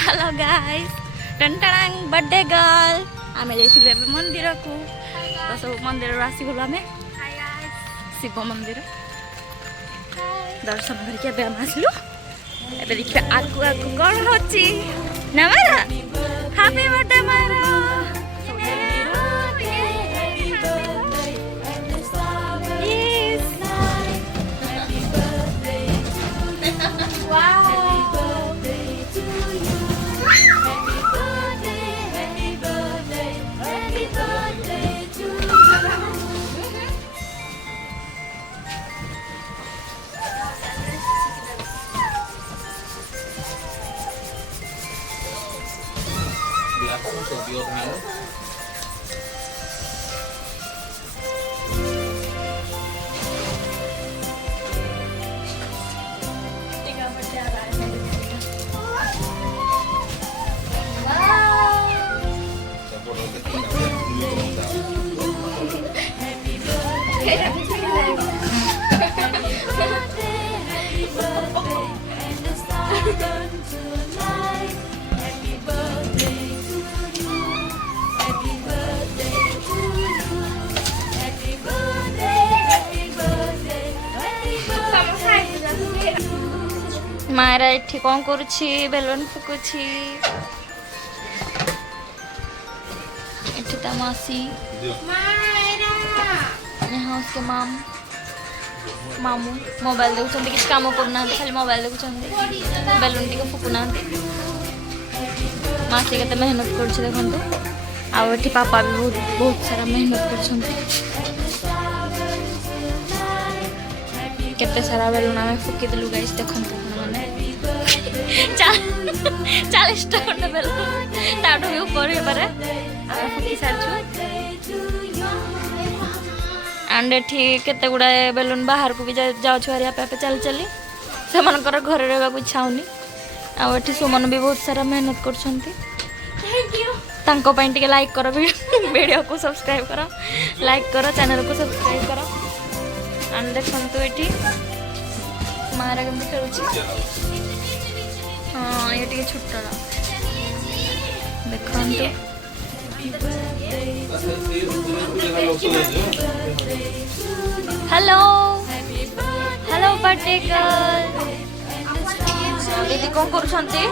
Hello guys टनटनाङ birthday girl आमे जाइथिलु एबे मंदिर को तो सब मंदिर आसी गलु आमे शिव मंदिर दर्शन करके एबे हम आसलु एबे देखिबे आगु आगु कोन होची ना मारा हैप्पी बर्थडे मारा मायरा एठी कौन करुछि बेलून फुकुछि एठी ता मासी मायरा यहाँ उसके मामू मोबाइल देखुछन्ती किछ काम करना खाली मोबाइल देखुछन्ती बेलून टिके फुकुनांती मासी केते मेहनत करछि देखंतु आ एठी पापा भी बहुत सारा मेहनत करछन्ती केते सारा बेलून आमे फुकी देलु गाइस देखंतु 40 टा बेलून ताठू भी ऊपर हे पारे आमे फुकी सारछु एंड एठी केते गुडा बेलून बाहर को भी जाउ छुआरी आपे आपे चल चली से मनकर घर रहबा को इच्छा होनी आ एठी सुमन भी बहुत सारा मेहनत करछन्ती थैंक यू तांको पई टिके लाइक करो वीडियो को सब्सक्राइब करो लाइक करो चैनल को सब्सक्राइब करो एंड देखंतु एठी मारा केमति करूची हाँ ये टिके छुट्टा देखंतु हेलो हेलो बर्थडे गर्ल दीदी कौन करूछन्ती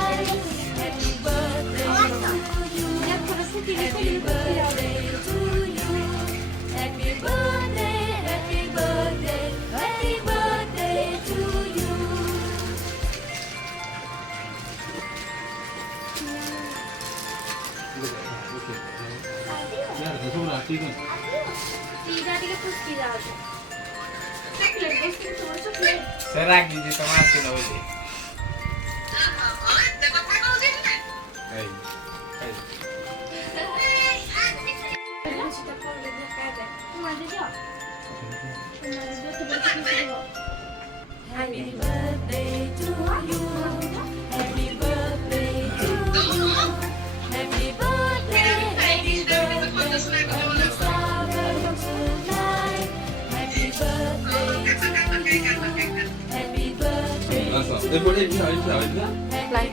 Será que de tomar assim não hoje? Aí. Happy birthday to you. Happy birthday to you. Happy birthday. Happy birthday. Depois ele vai.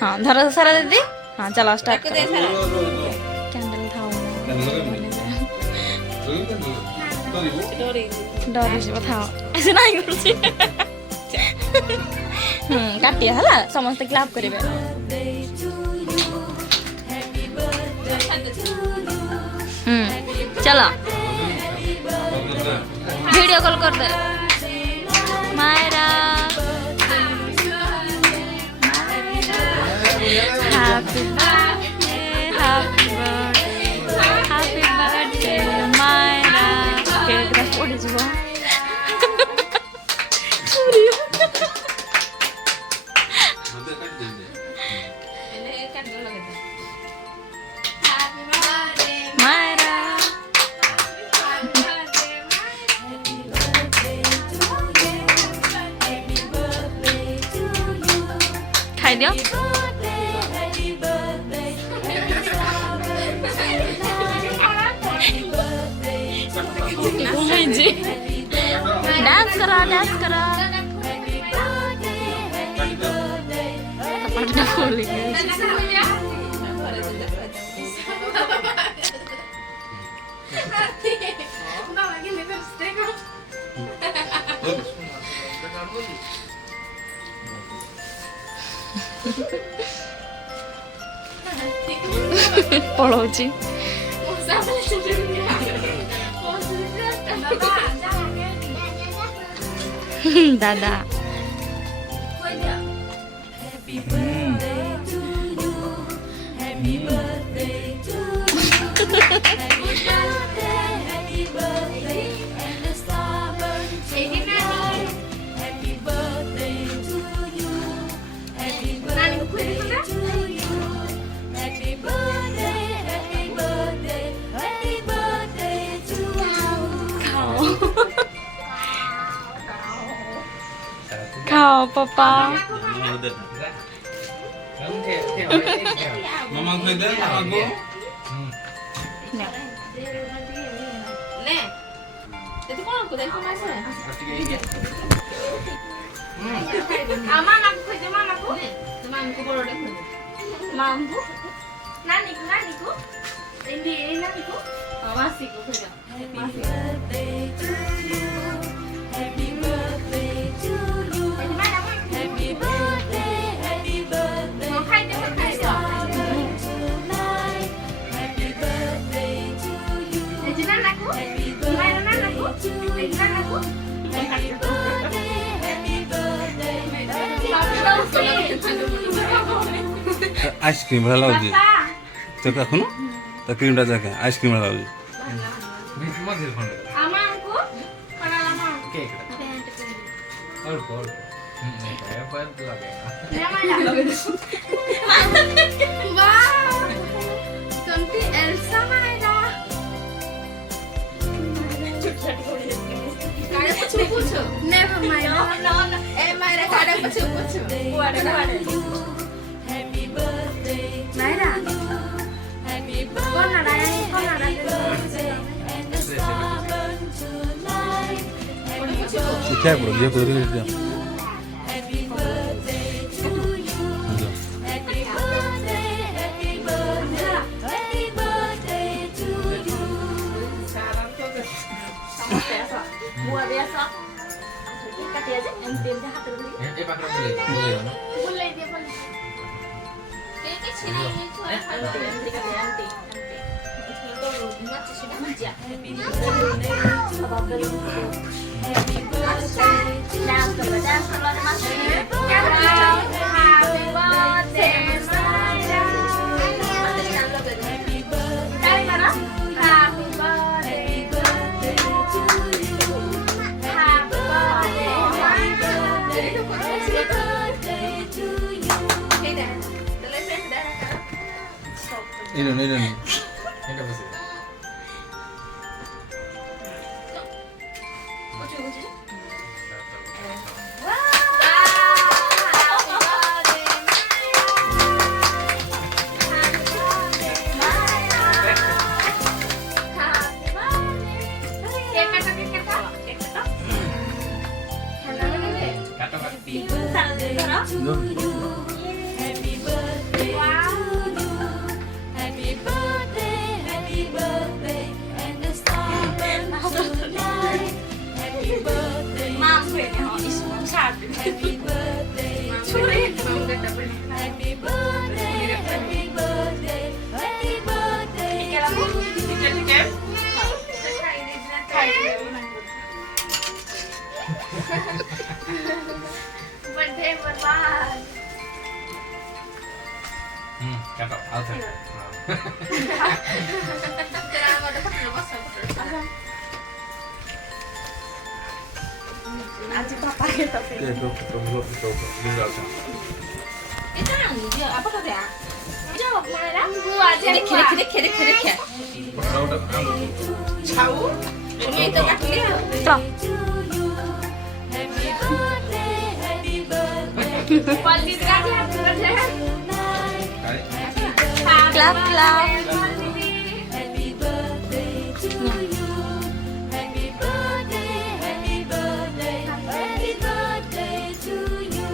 हाँ धरो सारा दीदी हाँ चलो स्टार्ट करो कैंडल थाओ डरी से बताओ ऐसे नहीं करूची काटिया हला समस्त क्लैप करिवे चलो वीडियो कॉल कर दे Myra happy birthday Myra cake रख ओडी जीवो मायरा ଖାଇଦିଅ ଡ୍ୟାନ୍ସ କର ଡ୍ୟାନ୍ସ କର ପାଟିଟା ଖୋଲି ପଳଉଛି ଦାଦା খাও পাপা Mama khơi đến là bố. Mampu? Naniku, naniku? Ini naniku? Oh, masih ku kerja. Masih. Ice cream वाला लाओ जी तो क्या खुनो तो क्रीम डाल के आइसक्रीम वाला लाओ जी मत हिल फंड Amangku, kalau lama. केक और बोल नहीं पर लगेगा Wow, cantik Elsa mana? Ada pucu-pucu. Never mind. No. Mayra ada pucu-pucu. Ada. Mayra. Con ada yang con ada. क्या करो ये करो ये Buah biasa. Kasih aja yang dia jahat dulu. pakai boleh boleh kan Boleh dia boleh. Kayaknya sini ini tuh dikasih nanti. Itu ingat sih sudah aja. Apa belum? Dance kalau ada masuk. Happy birthday, Mayra. Dari mana? Happy birthday to you. Happy birthday to you. ini ini apa sih kata mati kata alter Nanti papa kita ये तो बिल्कुल itu yang dia apa katanya? Jawab mana? Gua aja. Kira. kalau udah kamu Tahu? Ini itu kaki. Stop. Kualitas clap clap Happy birthday to you. Happy birthday, happy birthday, happy birthday to you.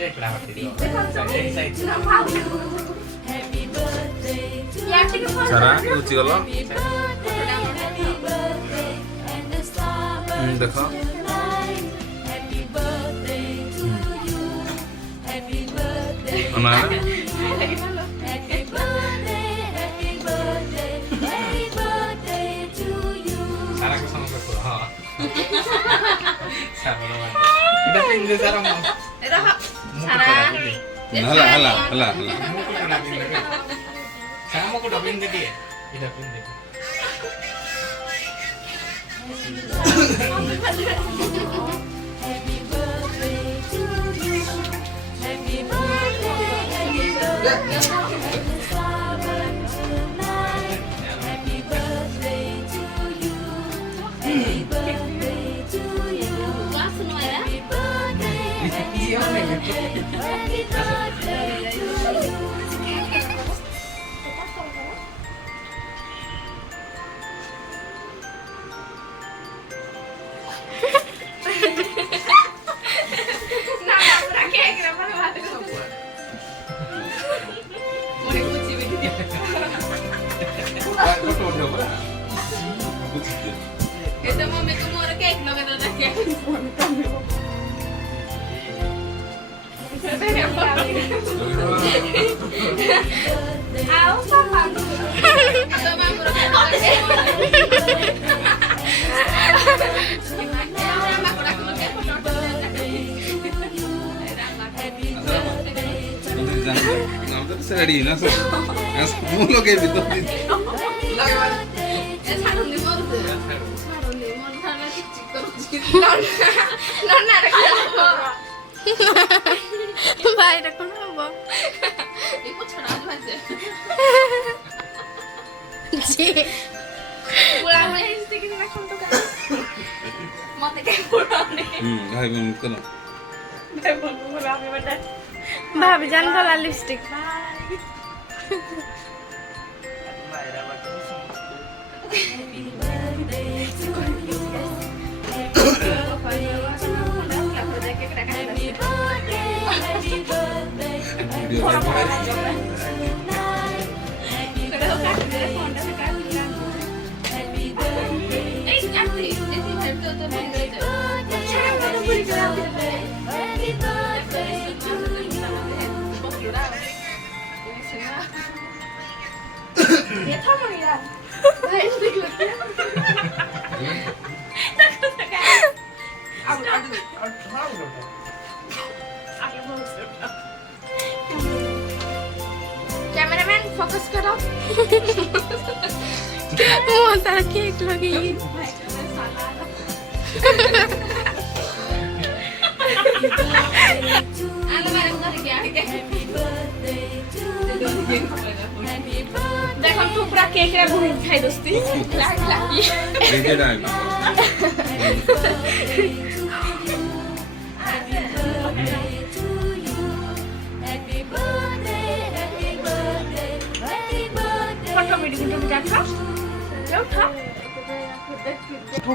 Cek lah waktu itu. Saya Happy birthday to you. ସାରା ଲୁଚି ଗଲ Happy birthday and the star ଦେଖ tonight. Happy birthday to you. Happy birthday. ଅନା Happy birthday, happy birthday, happy birthday to you. Sarah ke sama ke ha. Sarah lawan. Kita pindah Sarah mau. Sarah. ହେଲା ହେଲା ହେଲା ହେଲା Sarah mau kuda pindah dia. Tidak pindah. Happy birthday to you. Happy birthday, happy birthday, and the star burn tonight. Happy birthday to you. Happy birthday to you. Happy birthday, happy birthday, happy birthday to you. ଫଟୋ ଉଠେଇବ ପରା Ito mami ko mura cake no kita tak cake. Aw papa. Ito mami mura cake. Ready ନା ମୁଁ ଲଗେଇବି ତ 사람이 먹었어. 사람이 먹는 사람이 찍고 너나 বাইরে কোন হবো ইকো ছড়া দিবাছে জি পুরা মে ইনতে কি না কোন তো মতে কে পুরা নে ভাই বোন কেন ভাবি জান গলা লিপস্টিক कैमरामैन फोकस करो वो तारा केक लगेगी देखो तू पूरा केक रे भूल खाई दोस्ती लागी রেডি টাইম फोटो वीडियो देखो उठा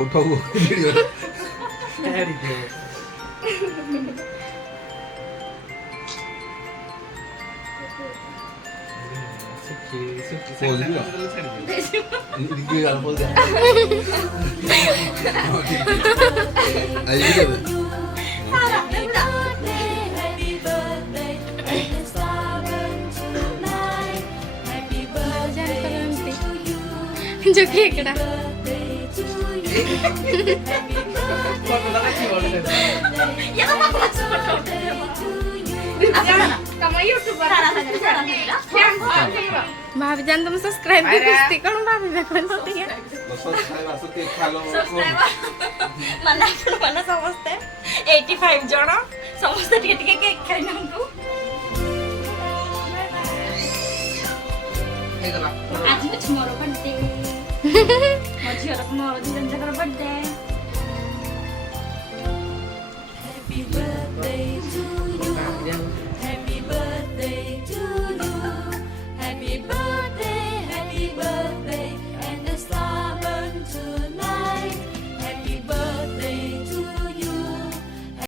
উঠাও ভিডিও Pose দিও। দিকে গাল পোজ দে আই দিবে जो केकड़ा Ya kan aku masuk foto. kamu youtuber भाभी जान तुम सब्सक्राइब भी करती कौन भाभी में कौन होती है ମାନେ ଆପଣମାନେ ସମସ୍ତେ 85 ଜଣ ସମସ୍ତେ ଟିକେ ଟିକେ କେକ୍ ଖାଇ ନିଅନ୍ତୁ। ହେଇଗଲା ଆଜି ଅଛି ମୋର ବର୍ଥଡେ ମୋ ଝିଅର ମୋର ଦି ଜଣ ଯାକର ବର୍ଥଡେ।